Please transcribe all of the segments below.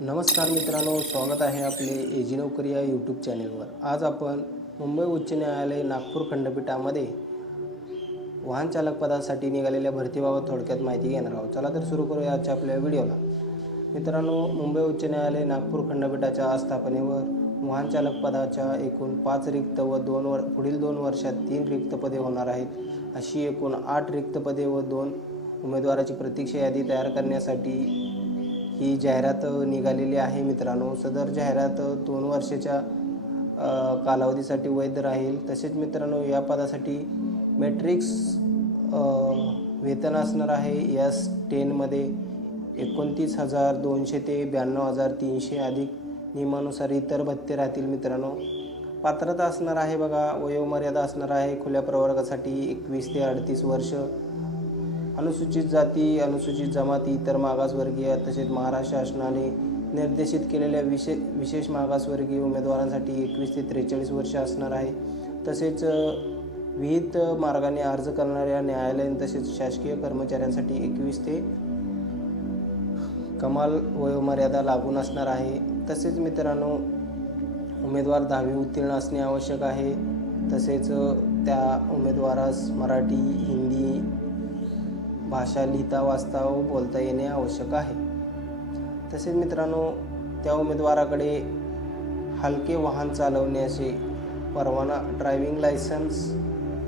नमस्कार मित्रांनो स्वागत आहे आपले एजी नोकरी या यूट्यूब चॅनेलवर आज आपण मुंबई उच्च न्यायालय नागपूर खंडपीठामध्ये वाहन चालक पदासाठी निघालेल्या भरतीबाबत थोडक्यात माहिती घेणार आहोत. चला तर सुरू करूया आजच्या आपल्या व्हिडिओला. मित्रांनो मुंबई उच्च न्यायालय नागपूर खंडपीठाच्या आस्थापनेवर वाहन चालक पदाच्या एकूण पाच रिक्त व दोन वर पुढील दोन वर्षात तीन रिक्त पदे होणार आहेत. अशी एकूण आठ रिक्त पदे व दोन उमेदवाराची प्रतीक्षा यादी तयार करण्यासाठी ही जाहिरात निघालेली आहे मित्रांनो. सदर जाहिरात दोन वर्षाच्या कालावधीसाठी वैध राहील. तसेच मित्रांनो या पदासाठी मॅट्रिक्स वेतन असणार आहे. यस टेनमध्ये एकोणतीस हजार दोनशे ते ब्याण्णव हजार तीनशे अधिक नियमानुसार इतर भत्ते राहतील मित्रांनो. पात्रता असणार आहे बघा. वयोमर्यादा असणार आहे. खुल्या प्रवर्गासाठी एकवीस ते अडतीस वर्ष. अनुसूचित जाती अनुसूचित जमाती इतर मागासवर्गीय तसेच महाराष्ट्र शासनाने निर्देशित केलेल्या विशे विशेष मागासवर्गीय उमेदवारांसाठी एकवीस ते त्रेचाळीस वर्ष असणार आहे. तसेच विहित मार्गाने अर्ज करणाऱ्या न्यायालयीन तसेच शासकीय कर्मचाऱ्यांसाठी एकवीस ते कमाल वयोमर्यादा लागून असणार आहे. तसेच मित्रांनो उमेदवार दहावी उत्तीर्ण असणे आवश्यक आहे. तसेच त्या उमेदवारास मराठी हिंदी भाषा लिहिता वाचता व बोलता येणे आवश्यक आहे. तसेच मित्रांनो त्या उमेदवाराकडे हलके वाहन चालवण्याचे परवाना ड्रायव्हिंग लायसन्स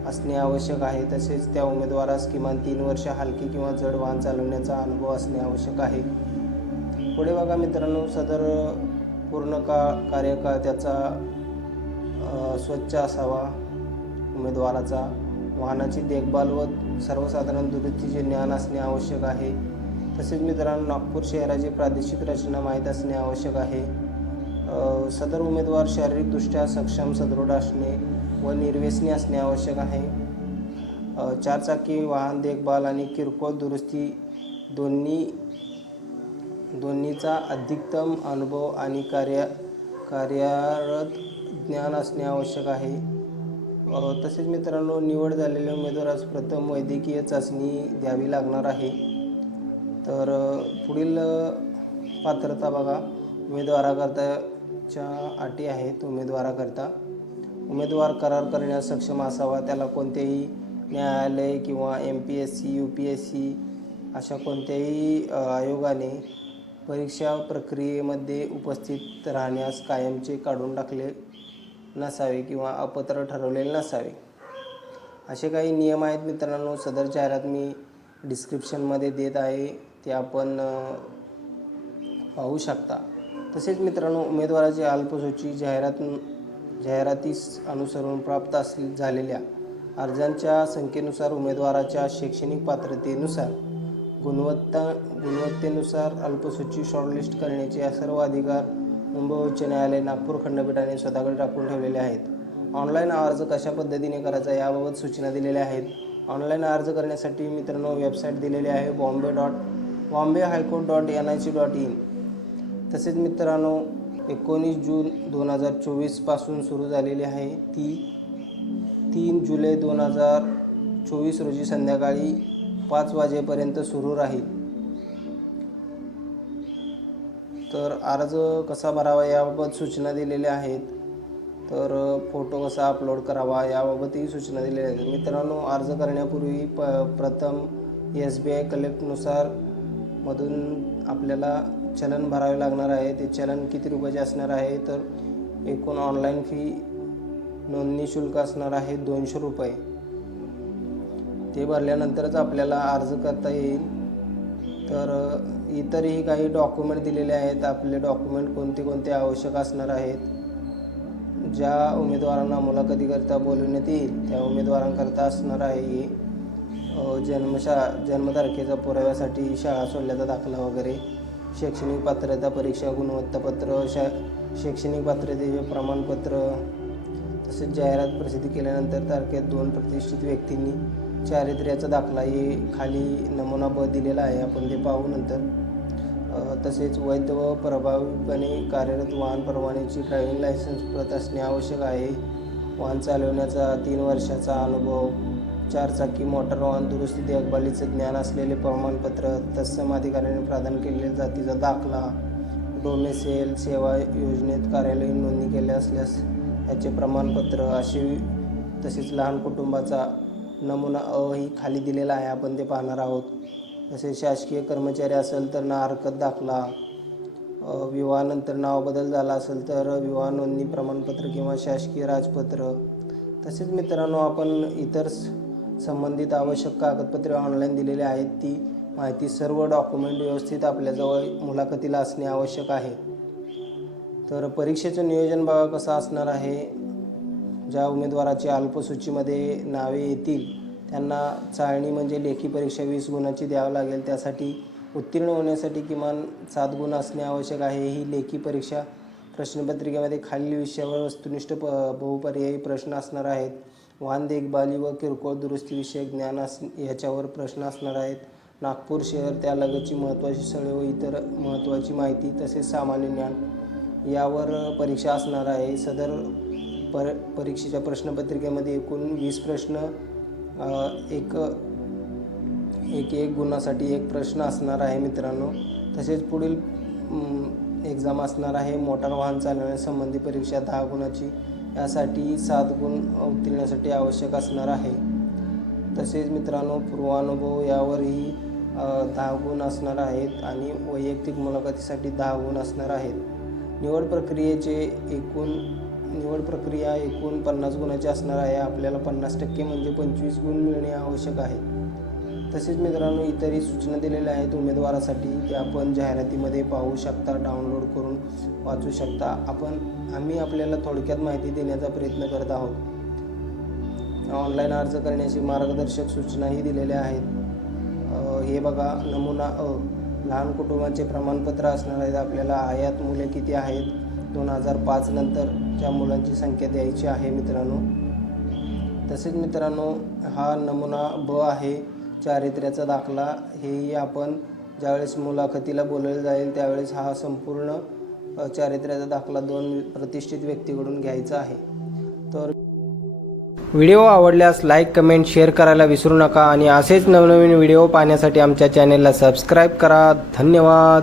असणे आवश्यक आहे. तसेच त्या उमेदवारास किमान तीन वर्ष हलके किंवा जड वाहन चालवण्याचा अनुभव असणे आवश्यक आहे. पुढे बघा मित्रांनो सदर पूर्ण का कार्यकाळ त्याचा स्वच्छ असावा उमेदवाराचा. वाहनाची देखभाल व सर्वसाधारण दुरुस्तीचे ज्ञान असणे आवश्यक आहे. तसेच मित्रांनो नागपूर शहराची प्रादेशिक रचना माहीत असणे आवश्यक आहे. सदर उमेदवार शारीरिकदृष्ट्या सक्षम सदृढ असणे व निर्व्यसनी असणे आवश्यक आहे. चारचाकी वाहन देखभाल आणि किरकोळ दुरुस्ती दोन्ही दोन्हीचा अधिकतम अनुभव आणि कार्य कार्यरत ज्ञान असणे आवश्यक आहे. तसेच मित्रांनो निवड झालेल्या उमेदवारास प्रथम वैद्यकीय चाचणी द्यावी लागणार आहे. तर पुढील पात्रता बघा. उमेदवाराकरताच्या अटी आहेत उमेदवाराकरता. उमेदवार करार करण्यास सक्षम असावा त्याला कोणतेही न्यायालय किंवा M P S C U P S C अशा कोणत्याही आयोगाने परीक्षा प्रक्रियेमध्ये उपस्थित राहण्यास कायमचे काढून टाकले नसावे किंवा अपात्र ठरवलेले नसावे. असे काही नियम आहेत मित्रांनो. सदर जाहिरात मी डिस्क्रिप्शनमध्ये देत आहे. ते आपण पाहू शकता. तसेच मित्रांनो उमेदवाराची अल्पसूची जाहिरात जाहिरातीस अनुसरून प्राप्त अस झालेल्या अर्जांच्या संख्येनुसार उमेदवाराच्या शैक्षणिक पात्रतेनुसार गुणवत्ता गुणवत्तेनुसार अल्पसूची शॉर्टलिस्ट करण्याचे सर्व अधिकार मुंबई उच्च न्यायालय नागपूर खंडपीठाने स्वतःकडे राखून ठेवलेले आहेत. ऑनलाईन अर्ज कशा पद्धतीने करायचा याबाबत सूचना दिलेल्या आहेत. ऑनलाईन अर्ज करण्यासाठी मित्रांनो वेबसाईट दिलेली आहे Bombay dot Bombay high court dot N I C dot in. तसेच मित्रांनो एकोणीस जून दोन हजार चोवीसपासून सुरू झालेली आहे ती तीन जुलै दोन हजार चोवीस रोजी संध्याकाळी पाच वाजेपर्यंत सुरू राहील. तर अर्ज कसा भरावा याबाबत सूचना दिलेल्या आहेत. तर फोटो कसा अपलोड करावा याबाबतही सूचना दिलेल्या आहेत. मित्रांनो अर्ज करण्यापूर्वी प प्रथम एस बी आय कलेक्टनुसार मधून आपल्याला चलन भरावे लागणार आहे. ते चलन किती रुपयाचे असणार आहे? तर एकूण ऑनलाईन फी नोंदणी शुल्क असणार आहे दोनशे रुपये. ते भरल्यानंतरच आपल्याला अर्ज करता येईल. तर इतरही काही डॉक्युमेंट दिलेले आहेत. आपले डॉक्युमेंट कोणते कोणते आवश्यक असणार आहेत ज्या उमेदवारांना मुलाखतीकरिता बोलवण्यात येईल त्या उमेदवारांकरता असणार आहे जन्मशा जन्मतारखेचा पुराव्यासाठी शाळा सोडल्याचा दाखला वगैरे शैक्षणिक पात्रता परीक्षा गुणवत्तापत्र शा शैक्षणिक पात्रतेचे प्रमाणपत्र तसेच जाहिरात प्रसिद्धी केल्यानंतर तारखेत दोन प्रतिष्ठित व्यक्तींनी चारित्र्याचा दाखला हे खाली नमुना ब दिलेला आहे. आपण ते पाहू नंतर. तसेच वैध व प्रभावीपणे कार्यरत वाहन परवान्याची ड्रायव्हिंग लायसन्स प्रत असणे आवश्यक आहे. वाहन चालवण्याचा तीन वर्षाचा अनुभव चारचाकी मोटार वाहन दुरुस्ती देखभालीचं ज्ञान असलेले प्रमाणपत्र तत्सम अधिकाऱ्याने प्रदान केलेल्या जातीचा दाखला डोमेसेल सेवा योजनेत कार्यालयीन नोंदणी केल्या असल्यास याचे प्रमाणपत्र असे तसेच लहान कुटुंबाचा नमुना अ ही खाली दिलेला आहे. आपण ते पाहणार आहोत. तसेच शासकीय कर्मचारी असेल तर ना हरकत दाखला. विवाहानंतर नाव बदल झाला असेल तर विवाह नोंदणी प्रमाणपत्र किंवा शासकीय राजपत्र. तसेच मित्रांनो आपण इतर संबंधित आवश्यक कागदपत्रे ऑनलाईन दिलेली आहेत. ती माहिती सर्व डॉक्युमेंट व्यवस्थित आपल्याजवळ मुलाखतीला असणे आवश्यक आहे. तर परीक्षेचं नियोजन बघा कसं असणार आहे. ज्या उमेदवाराची अल्पसूचीमध्ये नावे येतील त्यांना चाळणी म्हणजे लेखी परीक्षा वीस गुणाची द्यावी लागेल. त्यासाठी उत्तीर्ण होण्यासाठी किमान सात गुण असणे आवश्यक आहे. ही लेखी परीक्षा प्रश्नपत्रिकेमध्ये खालील विषयावर वस्तुनिष्ठ प बहुपर्यायी प्रश्न असणार आहेत. वाहन देखभाली व किरकोळ दुरुस्तीविषयक ज्ञान अस ह्याच्यावर प्रश्न असणार आहेत. नागपूर शहर त्यालगतची महत्त्वाची स्थळे व इतर महत्त्वाची माहिती तसेच सामान्य ज्ञान यावर परीक्षा असणार आहे. सदर पर परीक्षेच्या प्रश्नपत्रिकेमध्ये एकूण वीस प्रश्न एक एक एक गुणासाठी एक प्रश्न असणार आहे मित्रांनो. तसेच पुढील एक्झाम असणार आहे मोटार वाहन चालवण्यासंबंधी परीक्षा दहा गुणाची. यासाठी सात गुण उत्तीर्णासाठी आवश्यक असणार आहे. तसेच मित्रांनो पूर्वानुभव यावरही दहा गुण असणार आहेत आणि वैयक्तिक मुलाखतीसाठी दहा गुण असणार आहेत. निवड प्रक्रियेचे एकूण निवड प्रक्रिया एकूण पन्नास गुणाची असणार आहे. आपल्याला पन्नास टक्के म्हणजे पंचवीस गुण मिळणे आवश्यक आहे. तसेच मित्रांनो इतरही सूचना दिलेल्या आहेत उमेदवारासाठी ते आपण जाहिरातीमध्ये पाहू शकता डाउनलोड करून वाचू शकता. आपण आम्ही आपल्याला थोडक्यात माहिती देण्याचा प्रयत्न करत आहोत. ऑनलाईन अर्ज करण्याची मार्गदर्शक सूचनाही दिलेल्या आहेत. हे बघा नमुना अ. लहान कुटुंबाचे प्रमाणपत्र असणार आहेत. आपल्याला आयात मुले किती आहेत? दोन हजार पाच नंतरच्या मुलांची संख्या द्यायची आहे मित्रांनो. तसेच मित्रांनो हा नमुना ब आहे. चारित्र्याचा दाखला हेही आपण ज्यावेळेस मुलाखतीला बोलवलं जाईल त्यावेळेस हा संपूर्ण चारित्र्याचा दाखला दोन प्रतिष्ठित व्यक्तीकडून घ्यायचा आहे. व्हिडिओ आवडल्यास लाईक कमेंट शेअर करायला विसरू नका आणि असेच नवनवीन व्हिडिओ पाहण्यासाठी आमच्या चॅनेलला सबस्क्राईब करा. धन्यवाद.